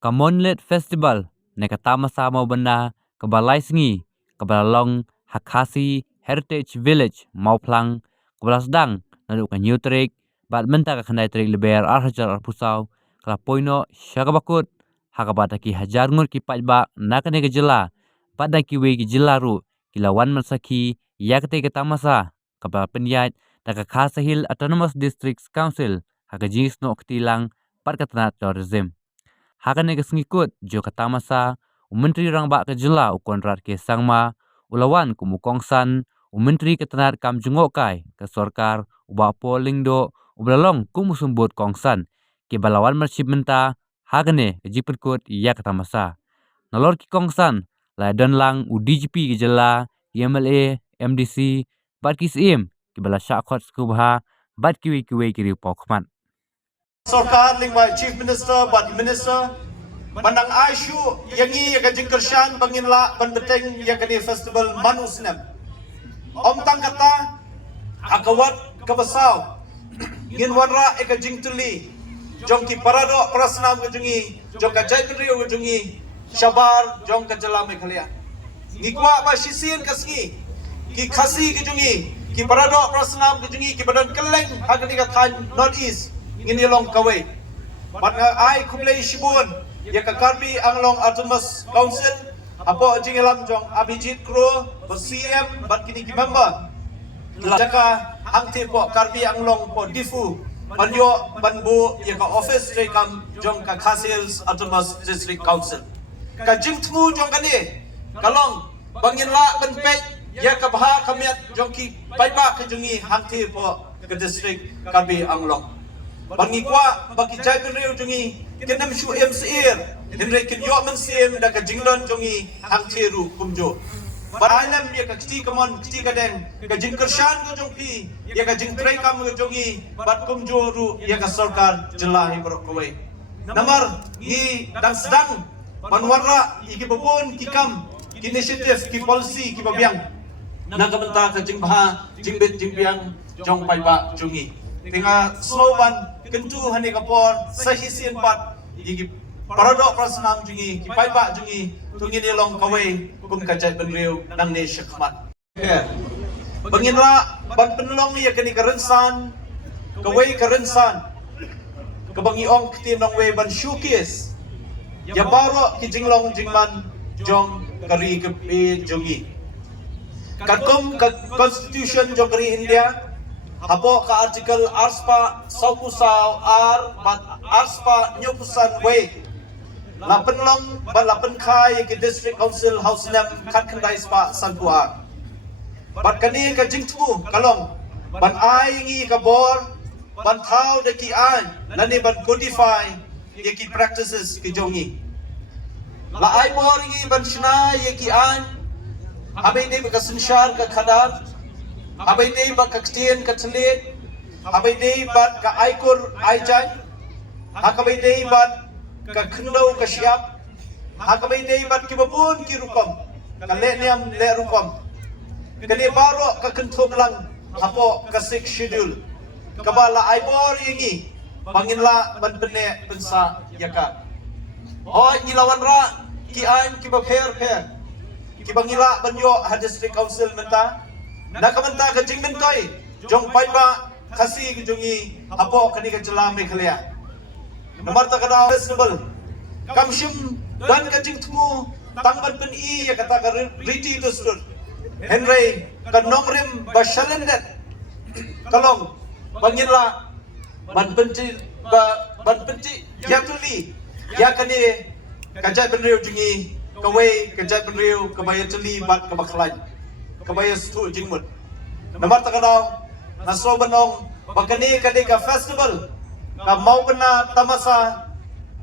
Kamonlet Festival neka Tamasa Mawbynna kebalai sengi kebalalong Hakasi Heritage Village Mauplang kebalasdang naduk ka New Trik bat menta ka khandai trik leber hajar pusau kala poino syakabakut hakabata ki hajar ngur ki Paidbah nakane ke Jylla pada Kiwei ki Jylla ru kilawan mansaki yakte ke Tamasa kabal penyat taka Khasahil Autonomous Districts Council hakajis no ketilang pat katana tourism hakane ke sengikut jo ke Tamasa Menteri rang bak ke Jylla ukon rat ke sangma ulawan kumukongsan Menteri ketenat kam jengokai ke sorkar uba polling do ublalong kumusumbut kongsan ke balawan mership menta hakane ke jipetkut ya ke Tamasa nalor ki kongsan la don lang UDGP ke Jylla MLA MDC bat kisim ke bala syakot skubha bat kiwi kiri pokman Sarkar lingwa Chief Minister but Minister Bandang Aishu yangi yaga jingkershan bangin la bandeteng yakani festival manusnem Om tang kata akawat kabasau ngin wanra eka jingtuli jongki parado prasnam kejungi jongka jaibrio kejungi shabar jongka Jylla Meghalaya ngikwa ba shisin kasngi ki khasi kejungi ki parado prasnam kejungi ki badan keleng hagani ka than north east ngini long kawai bat ai kumlei shibun ya ka karbi anglong autonomous council apo jingelam jong abijit kro CM bat kini ki member jaka angte po karbi anglong po difu banyo banbu ya ka office rekam jong ka Khasils Autonomous District Council ka jingtmu jong kani kalong bangin la benpek ya ka bha kamiat jong ki Paidbah ka jungi hangte po ka district karbi anglong bangi kwa bagi jaibin reu jungi kenam shu MCR Hynrei kenyo mensiem da ka jinglon jungi hangteru kumjo barailam ya ka kiti kamon kiti kadeng ka jingkershan ko jongpi ya ka jingtrai kam ko jongi bat kumjo ru ya ka sarkar Jylla hi Kiwei namar gi dang sedang panwarra iki babon ki kam ki initiative ki policy ki babiang nagamenta ka jingbha jingbet jingbiang jong Paidbah jungi tinga slogan kentu hani kapor sahisin pat iki paradok prasnam jungi ki Paidbah jungi tungi ni long kawai kum kajat benriu nang ne syakmat banginla ban penlong ya kini kerensan kawai kerensan kebangi ong kti nong we ban shukis ya baro ki jinglong jingman jong kari ke jungi kakum constitution jong kari India Hapo ka artikel arspa saupusau ar bat arspa nyupusan we lapen long bat lapen khai ke district council house nam khat khandai spa santua bat kani ka jingtu kalong ban ai ngi ka bor ban thau de ki an lani ban codify ye ki practices ki jongi la ai bor ngi ban shna ye ki an abai de ka sanshar ka khadat abai dei ba kakstien katlet abai dei bat ka aikur aijan hakabai dei bat ka khndau ka syap hakabai dei bat ki babun ki rukom ka le niam le rukom kani baro ka kenthum lang hapo ka sik schedule kabala aibor yingi banginla ban bene pensa yaka oh ngilawan ra ki an ki ba pher ki bangila banyo ha district council menta nakamanta ka jingmen toy jong Paidbah khasi ki jungi apo kani ka Jylla Meghalaya nomor ta kada festival kamshim dan ka jingtmu tangban pen I ya kata ka riti dustur Hynrei ka nongrim bashalendet kalong banginla ban penci yatuli ya kani kajat benriu jungi kawai kajat benriu kabayatuli bat kabaklan kabaya stu jingmut namar takadaw nasro banong bagani kadi ka festival ka Mawbynna Tamasa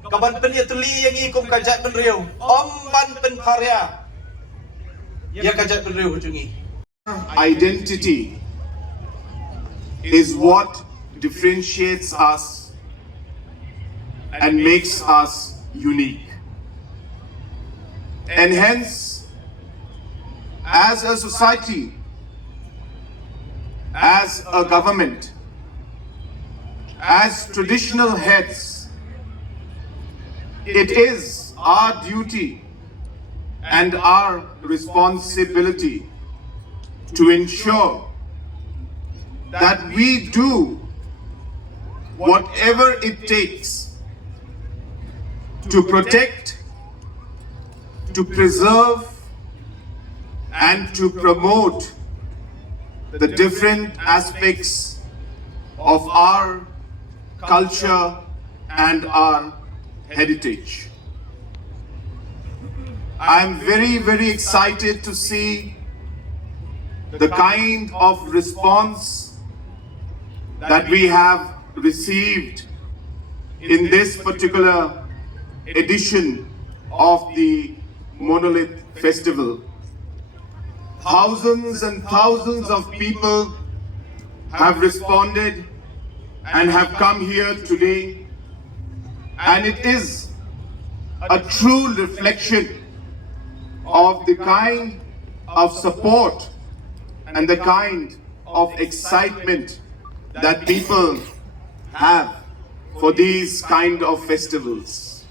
kaban penyatuli yang ikum kajat benriu om ban pen karya ya kajat benriu jungi identity is what differentiates us and makes us unique and hence as a society, as a government, as traditional heads, it is our duty and our responsibility to ensure that we do whatever it takes to protect, to preserve, and to promote the different aspects of our culture and our heritage. I am very, very excited to see the kind of response that we have received in this particular edition of the Monolith Festival. Thousands and thousands of people have responded and have come here today, and it is a true reflection of the kind of support and the kind of excitement that people have for these kind of festivals.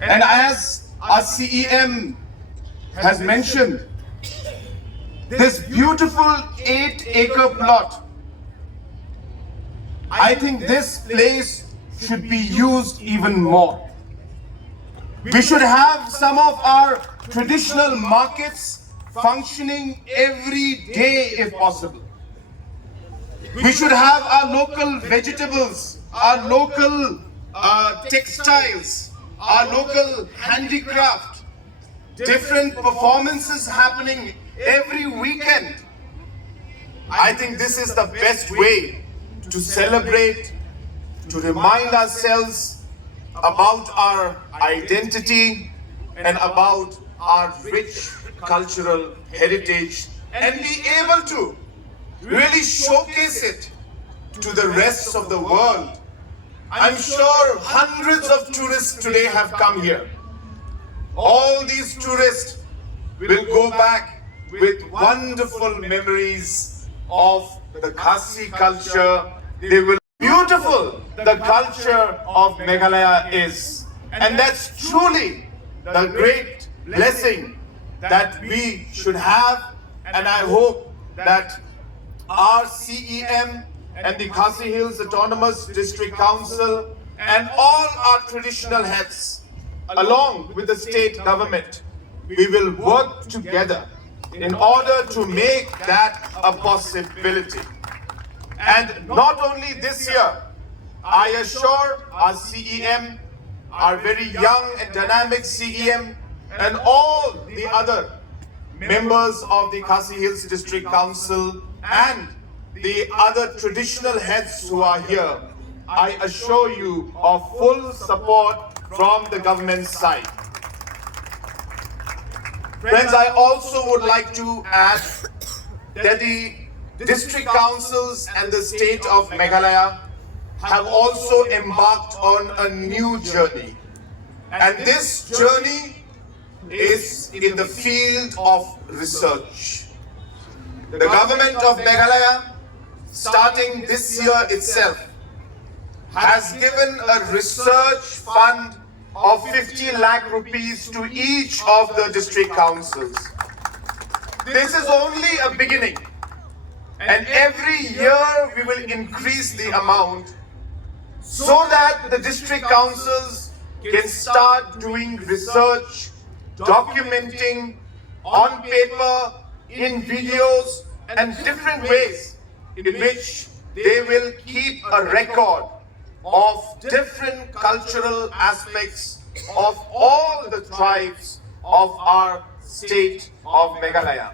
And as our CEM has mentioned, this beautiful 8-acre plot, I think this place should be used even more. We should have some of our traditional markets functioning every day if possible. We should have our local vegetables, our local textiles, our local handicraft, different performances happening every weekend. I think this is the best way to celebrate, to remind ourselves about our identity and about our rich cultural heritage, and be able to really showcase it to the rest of the world. I'm sure hundreds of tourists today have come here. All these tourists will go back with wonderful memories of the Khasi culture. They will beautiful the culture of Meghalaya is. And that's truly the great blessing that we should have, and I hope that our CEM and the Khasi Hills Autonomous District Council and all our traditional heads, along with the state government, we will work together in order to make that a possibility. And not only this year, I assure our CEM, our very young and dynamic CEM, and all the other members of the Khasi Hills District Council and the other traditional heads who are here, I assure you of full support from the government side. Friends, I also would like to add that the district councils and the state of Meghalaya have also embarked on a new journey. And this journey is in the field of research. The government of Meghalaya, starting this year itself, has given a research fund of 50 lakh rupees to each of the district councils. This is only a beginning, and every year we will increase the amount so that the district councils can start doing research, documenting on paper, in videos, and different ways in which they will keep a record of different cultural aspects of all the tribes of our state of Meghalaya.